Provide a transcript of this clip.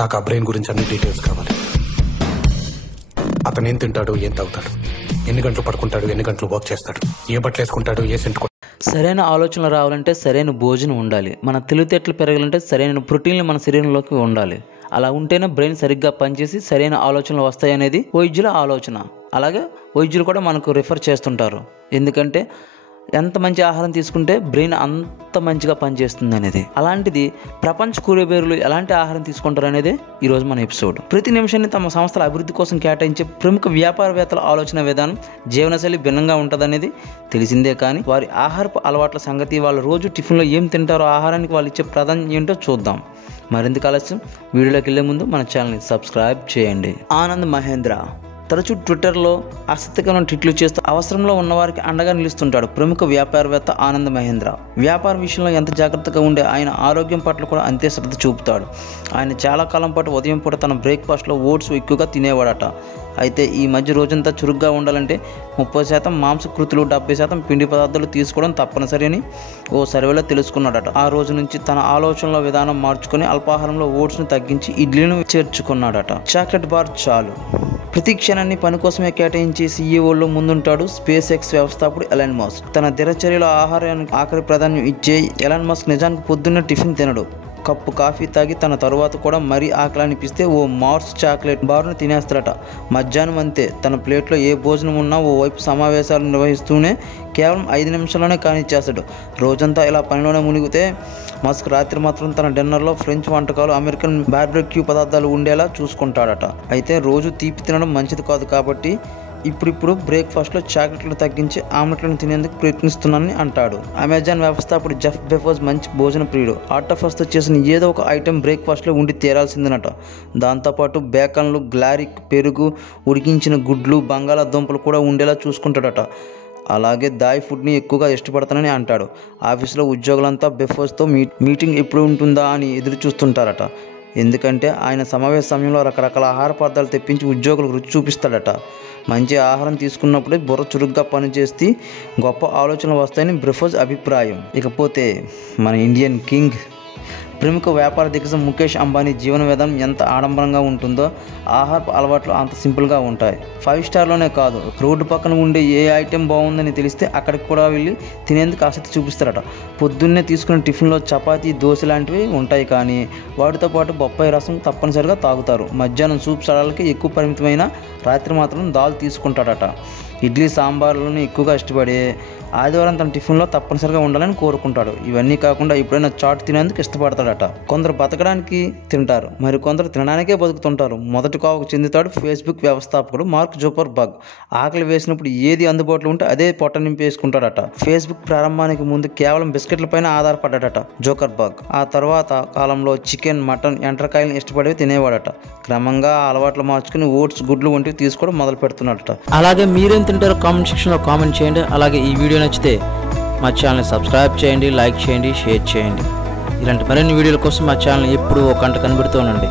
నాకు ఆ బ్రెయిన్ గురించి అన్ని డీటెయిల్స్ కావాలి. అతను ఏం తింటాడు, ఏం తాగుతాడు, ఎన్ని గంటలు పడుకుంటాడు, ఎన్ని గంటలు వర్క్ చేస్తాడు, ఏ బట్టలు వేసుకుంటాడు, ఏ సెంట్. సరైన ఆలోచనలు రావాలంటే సరైన భోజనం ఉండాలి. మన తెలివితేటలు పెరగాలంటే సరైన ప్రోటీన్లు మన శరీరంలోకి ఉండాలి. అలా ఉంటేనే బ్రెయిన్ సరిగ్గా పనిచేసి సరైన ఆలోచనలు వస్తాయనేది వైద్యుల ఆలోచన. అలాగే వైద్యులు కూడా మనకు రిఫర్ చేస్తుంటారు. ఎందుకంటే ఎంత మంచి ఆహారం తీసుకుంటే బ్రెయిన్ అంత మంచిగా పనిచేస్తుంది అనేది. అలాంటిది ప్రపంచ కూరబేరులు ఎలాంటి ఆహారం తీసుకుంటారు అనేది ఈరోజు మన ఎపిసోడ్. ప్రతి నిమిషాన్ని తమ సంస్థల అభివృద్ధి కోసం కేటాయించే ప్రముఖ వ్యాపారవేత్తల ఆలోచన విధానం, జీవనశైలి భిన్నంగా ఉంటుందనేది తెలిసిందే. కానీ వారి ఆహారపు అలవాట్ల సంగతి, వాళ్ళ రోజు టిఫిన్లో ఏం తింటారో, ఆహారానికి వాళ్ళు ఇచ్చే ప్రాధాన్యం ఏంటో చూద్దాం. మరింత ఆలస్యం వీడియోలోకి వెళ్ళే ముందు మన ఛానల్ని సబ్స్క్రైబ్ చేయండి. ఆనంద్ మహేంద్ర తరచూ ట్విట్టర్లో ఆసక్తికరమైన ట్వీట్లు చేస్తూ అవసరంలో ఉన్నవారికి అండగా నిలుస్తుంటాడు ప్రముఖ వ్యాపారవేత్త ఆనంద్ మహేంద్ర. వ్యాపార విషయంలో ఎంత జాగ్రత్తగా ఉండే ఆయన ఆరోగ్యం పట్ల కూడా అంతే శ్రద్ధ చూపుతాడు. ఆయన చాలా కాలం పాటు ఉదయం పూట తన బ్రేక్ఫాస్ట్లో ఓట్స్ ఎక్కువగా తినేవాడట. అయితే ఈ మధ్య రోజంతా చురుగ్గా ఉండాలంటే 30% మాంసకృతులు, 70% పిండి పదార్థాలు తీసుకోవడం తప్పనిసరి అని ఓ సర్వేలో తెలుసుకున్నాడట. ఆ రోజు నుంచి తన ఆలోచనల విధానం మార్చుకొని అల్పాహారంలో ఓట్స్ను తగ్గించి ఇడ్లీను చేర్చుకున్నాడట. చాక్లెట్ బార్ చాలు. ప్రతి క్షణాన్ని పని కోసమే కేటాయించి సీఈఓలో ముందుంటాడు స్పేస్ ఎక్స్ వ్యవస్థాపకుడు ఎలాన్ మస్క్. తన దినచర్యలో ఆహారానికి ఆఖరి ప్రాధాన్యం ఇచ్చే ఎలాన్ మస్క్ నిజానికి పొద్దున్నే టిఫిన్ తినడు. కప్పు కాఫీ తాగి తన తరువాత కూడా మరీ ఆకలి అనిపిస్తే ఓ మార్స్ చాక్లెట్ బార్ను తినేస్తాడట. మధ్యాహ్నం అంతే. తన ప్లేట్లో ఏ భోజనం ఉన్నా ఓవైపు సమావేశాలు నిర్వహిస్తూనే కేవలం 5 నిమిషాల్లోనే కానిచ్చేస్తాడు. రోజంతా ఇలా పనిలోనే మునిగితే మస్క్ రాత్రి మాత్రం తన డిన్నర్లో ఫ్రెంచ్ వంటకాలు, అమెరికన్ బార్బెక్యూ పదార్థాలు ఉండేలా చూసుకుంటాడట. అయితే రోజు తీపి తినడం మంచిది కాదు కాబట్టి ఇప్పుడు బ్రేక్ఫాస్ట్లో చాక్లెట్లు తగ్గించి ఆమ్లెట్లను తినేందుకు ప్రయత్నిస్తున్నానని అంటాడు. అమెజాన్ వ్యవస్థాపకుడు జెఫ్ బెజోస్ మంచి భోజన ప్రియుడు. ఆర్టఫస్తో చేసిన ఏదో ఒక ఐటెం బ్రేక్ఫాస్ట్లో ఉండి తీరాల్సిందనట. దాంతోపాటు బేకన్లు, గ్లారిక్, పెరుగు, ఉడికించిన గుడ్లు, బంగాళాదుంపలు కూడా ఉండేలా చూసుకుంటాడట. అలాగే దాయి ఫుడ్ని ఎక్కువగా ఇష్టపడతానని అంటాడు. ఆఫీసులో ఉద్యోగులంతా బెఫోస్తో మీటింగ్ ఎప్పుడు ఉంటుందా అని ఎదురు చూస్తుంటారట. ఎందుకంటే ఆయన సమావేశ సమయంలో రకరకాల ఆహార పదార్థాలు తెప్పించి ఉద్యోగులకు రుచి చూపిస్తాడట. మంచి ఆహారం తీసుకున్నప్పుడే బుర్ర చురుగ్గా పనిచేసి గొప్ప ఆలోచనలు వస్తాయని బెఫోస్ అభిప్రాయం. ఇకపోతే మన ఇండియన్ కింగ్, ప్రముఖ వ్యాపార దిగ్గజం ముఖేష్ అంబానీ జీవన విధానం ఎంత ఆడంబరంగా ఉంటుందో ఆహారపు అలవాట్లు అంత సింపుల్గా ఉంటాయి. 5 స్టార్లోనే కాదు, రోడ్డు పక్కన ఉండే ఏ ఐటెం బాగుందని తెలిస్తే అక్కడికి కూడా వెళ్ళి తినేందుకు ఆసక్తి చూపిస్తారట. పొద్దున్నే తీసుకునే టిఫిన్లో చపాతీ, దోశ లాంటివి ఉంటాయి. కానీ వాటితో పాటు బొప్పాయి రసం తప్పనిసరిగా తాగుతారు. మధ్యాహ్నం సూప్ సలాడ్లకి ఎక్కువ పరిమితమైన, రాత్రి మాత్రం దాల్ తీసుకుంటాడట. ఇడ్లీ, సాంబార్లను ఎక్కువగా ఇష్టపడి ఆదివారం తన టిఫిన్లో తప్పనిసరిగా ఉండాలని కోరుకుంటాడు. ఇవన్నీ కాకుండా ఎప్పుడైనా చాట్ తినేందుకు ఇష్టపడతాడట. కొందరు బతకడానికి తింటారు, మరి కొందరు తినడానికే బతుకుతుంటారు. మొదటి కోవకు చెందుతాడు ఫేస్బుక్ వ్యవస్థాపకుడు మార్క్ జుకర్బర్గ్. ఆకలి వేసినప్పుడు ఏది అందుబాటులో ఉంటే అదే పొట్ట నింపేసుకుంటాడట. ఫేస్బుక్ ప్రారంభానికి ముందు కేవలం బిస్కెట్లపైన ఆధారపడ్డాడట జుకర్బర్గ్. ఆ తర్వాత కాలంలో చికెన్, మటన్, ఎండ్రకాయలను ఇష్టపడేవి తినేవాడట. క్రమంగా అలవాట్లు మార్చుకుని ఓట్స్, గుడ్లు వంటివి తీసుకోవడం మొదలు పెడుతున్నాడట. అలాగే మీరేం తింటారో కామెంట్ సెక్షన్లో కామెంట్ చేయండి. అలాగే ఈ వీడియో నచ్చితే మా ఛానల్ని సబ్స్క్రైబ్ చేయండి, లైక్ చేయండి, షేర్ చేయండి. ఇలాంటి మరిన్ని వీడియోల కోసం మా ఛానల్ ఎప్పుడూ ఒక గంట కనబడుతూ ఉండండి.